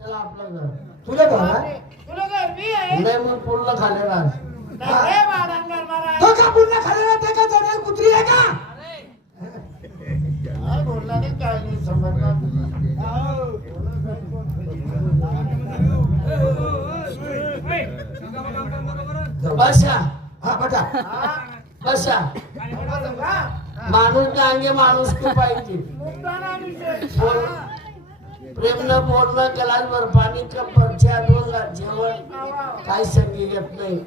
चला आपलं घर. तुला घर तुला घर बी आहे नाही मग पूर्ण खालेला नाही रे भाडंगर महाराज. तो का पूर्ण खालेला ते का जनेल कुत्री आहे का? काय बोलला नाही काय नाही समजणार बसा हा बटा बसा. माणूस अंगे माणूस की पाहिजे. प्रेमनं बोलणं गलासभर पाणी कपर चहा 2 घास जेवण काही संगी घेत नाही.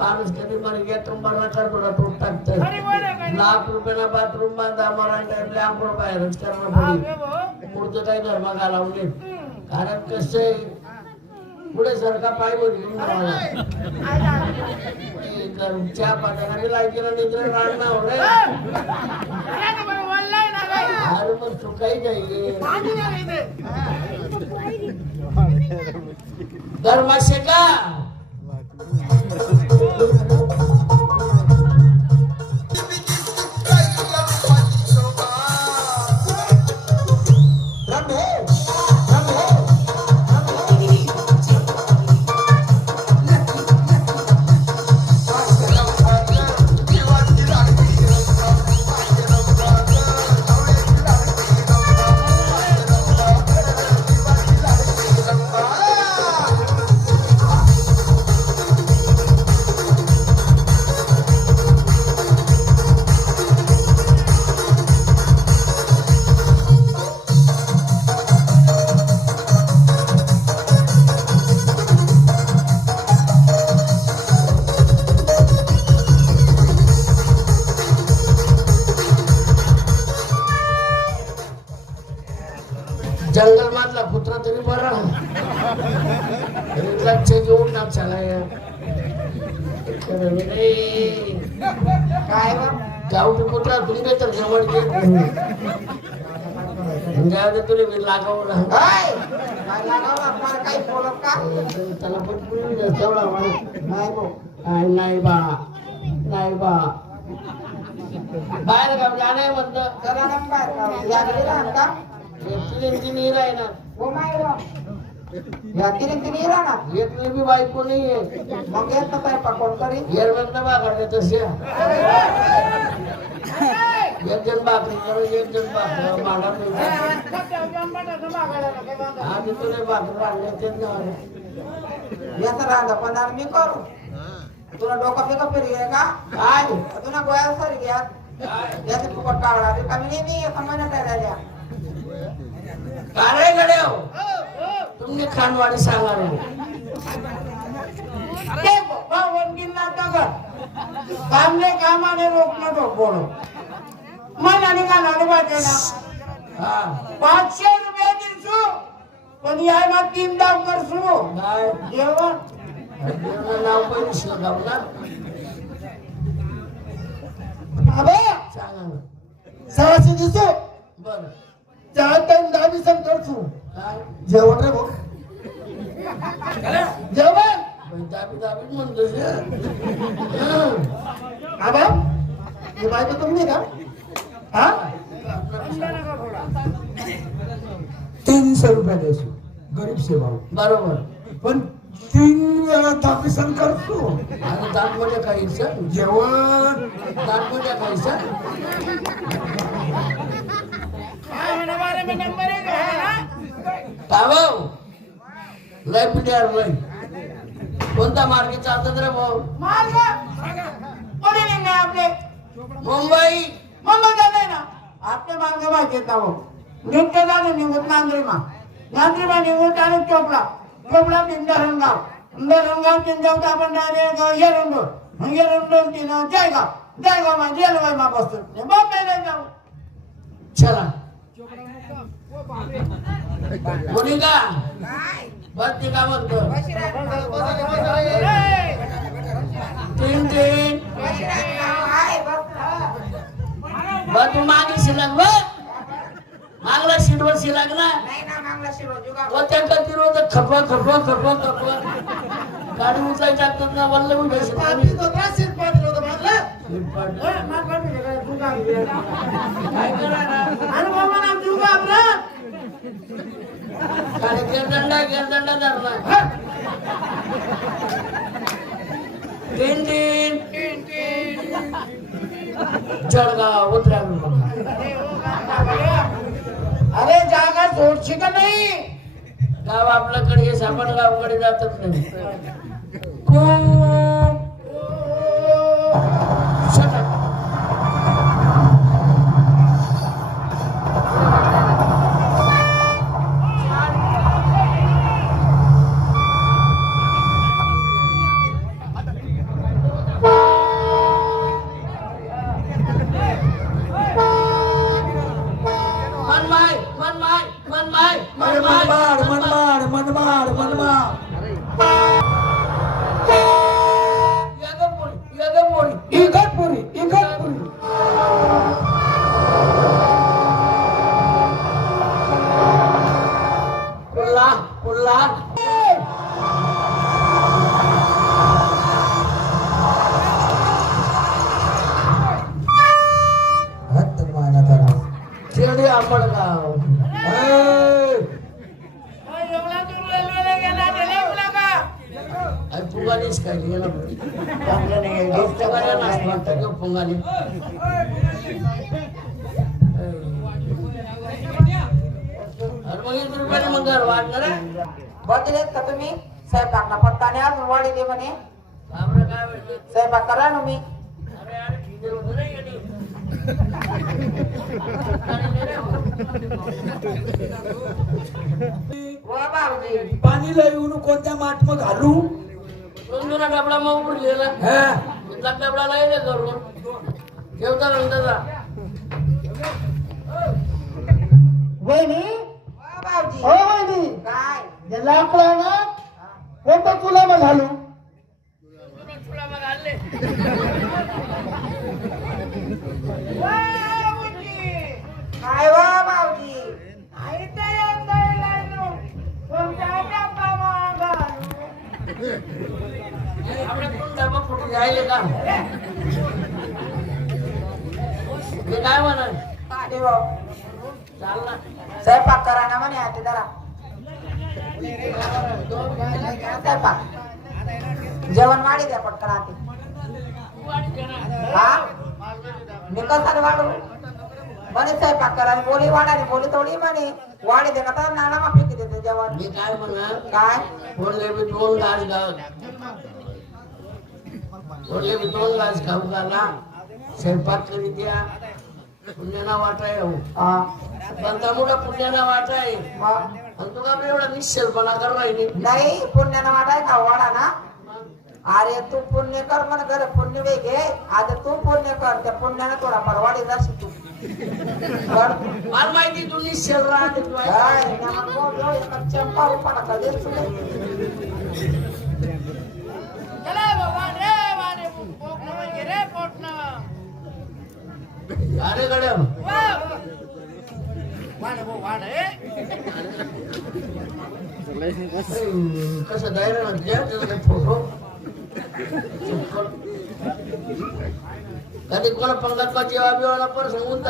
माणूस कधी मला घेतो मला करतो तो टाकत. लाख रुपयाला बाथरूम बांधा मला टाइमला आंघोळ बाहेरच करणं पडेल. पुढचं काही धर्म घालावले कारण कसं आहे पुढे सरका पाय बोलून चहा पाण्याने लायकीला निद्र राहणार रे. अरे मग चुकाई जाईल धर्माशे का जंगल मधला कुत्रा तरी बरा लक्ष घेऊन ना चला काय गावठी कुत्रा तुमचे तर जवळ घेत तुला लागावं काही बोलत का त्याला पण तेवढा नाही बा नाही बा बाहेर गाव जाणे म्हणत इंजिनियर आहे ना येत बी बायको नाहीये मग येत काय पकोड करी येरबंद बाकडे तसे एक जण भाकरी करू एक जण भाकरी मांडा आधी तुला भाकरी आणले ते याचा रांधा पण मी करू तुला डोकं बिकं फिरी घे का काय तुला गोळ्या सरी घ्या याचे फुकट काढा रिकामी नाही समाजात राहिल्या काय गडे हो तुम्ही खानवाडी सांगा कामले कामाने रोखणं ढोकवणं मनाने घालायला पाहिजे ना 500 रुपये दिसू पण या ना 3 डाव करसू काय जेवण नाव पण शोधावला अबे सांगा 600 दिसो बर 4 टाइम 10 दिवसांत करतो काय जेवण रे भाऊ जेवण दाबी दाबी म्हणतो आबा हे बायको तुम्ही का हा 300 रुपये देसू गरीब सेवा बरोबर पण 3 वेळा 10 दिवसांत करतो आणि दातमध्ये खायचं जेवण दातमध्ये खायचं का भाऊ लय पिढ्यावर लय कोणता मार्गी चालतात रे भाऊ मार्ग कोणी नाही आपले मुंबई मुंबईला नाही ना आपले मार्ग माहिती येत हो निघते झाले निघत नांद्रीमा नांद्रीमा निघत आणि चोपडा चोपडा धरणगाव धरणगाव चिंजाव आपण डायरेक्ट येरुंडोर येरुंडोर तिनं जयगाव मा जेलवाई मा बसतो बॉम्बेला जाऊ चला कोणी का बस ते का म्हणतो 3 बस तू मागे शिलक बघ मागला शिडवर शिलक ना त्या कधी रोज खपा खपा खपा खपा गाडी उचलायची टाकतात ना वल्ल उठायचं काय करा काय गेरदंडा धरणार तीन जळगाव उतरायला अरे जागा सोडशी का नाही गाव आपल्याकडे आपण गावाकडे जातच नाही Shut up. पुंगालीच काय गेला पुंगाली रुपयाने मग घर वाढणार बदलेत का तुम्ही स्वयंपाकला पत्ताने अजून वाढी दे म्हणे काय भेटलं स्वयंपाक करा ना मी अरे यार ठीक होतं नाही गेली वा भाऊजी पाणी येऊन कोणत्या माठ मग घालू जुना डबडा मग उरलेला इथला डबडा लायले करून ठेवता नंतरचा वहिनी वा भाऊजी हो वहिनी काय या लाकडा ना कोणता तुला मग घालू काय वा भाऊजी डबा फुटून जायले का मी काय म्हणाल चाल ना स्वयंपाक करा ना म्हणे आता जरा स्वयंपाक जेवण वाढी द्या पटकन आधी हा मी कसा वाढू म्हणे स्वयंपाक करा बोली वाढाली बोली थोडी म्हणे वाढी दे का नाना मा फेकी देते जेवण मी काय म्हणा काय बोलले मी 2 घास गाव बोलले मी 2 घास खाऊ घाला स्वयंपाक करी द्या पुण्याला वाटाय हो बंदा मोठा पुण्याला वाटाय आणि तू का एवढा निश्चलपणा कर राहिली नाही पुण्यानं वाटाय का वाडा ना अरे तू पुण्य कर म्हण घर पुण्य वेगळे आता तू पुण्य कर त्या पुण्यानं थोडा परवाडी जाशील तू मला माहिती तू निश्चल राहते चंपा रुपाना का देत अरे गड्या कसं जायला फोटो कधी कोणा पंगत जेव्हा बिवाला पण सांगून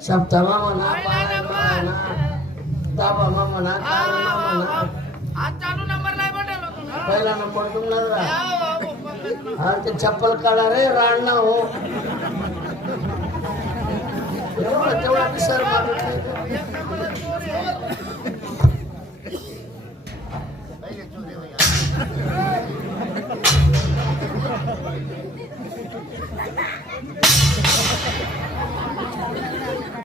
सप्ता मामा दाबा मामा पहिला नंबर तुम्हाला ते चप्पल काढा रे राणना हो तेवढा विसर मारून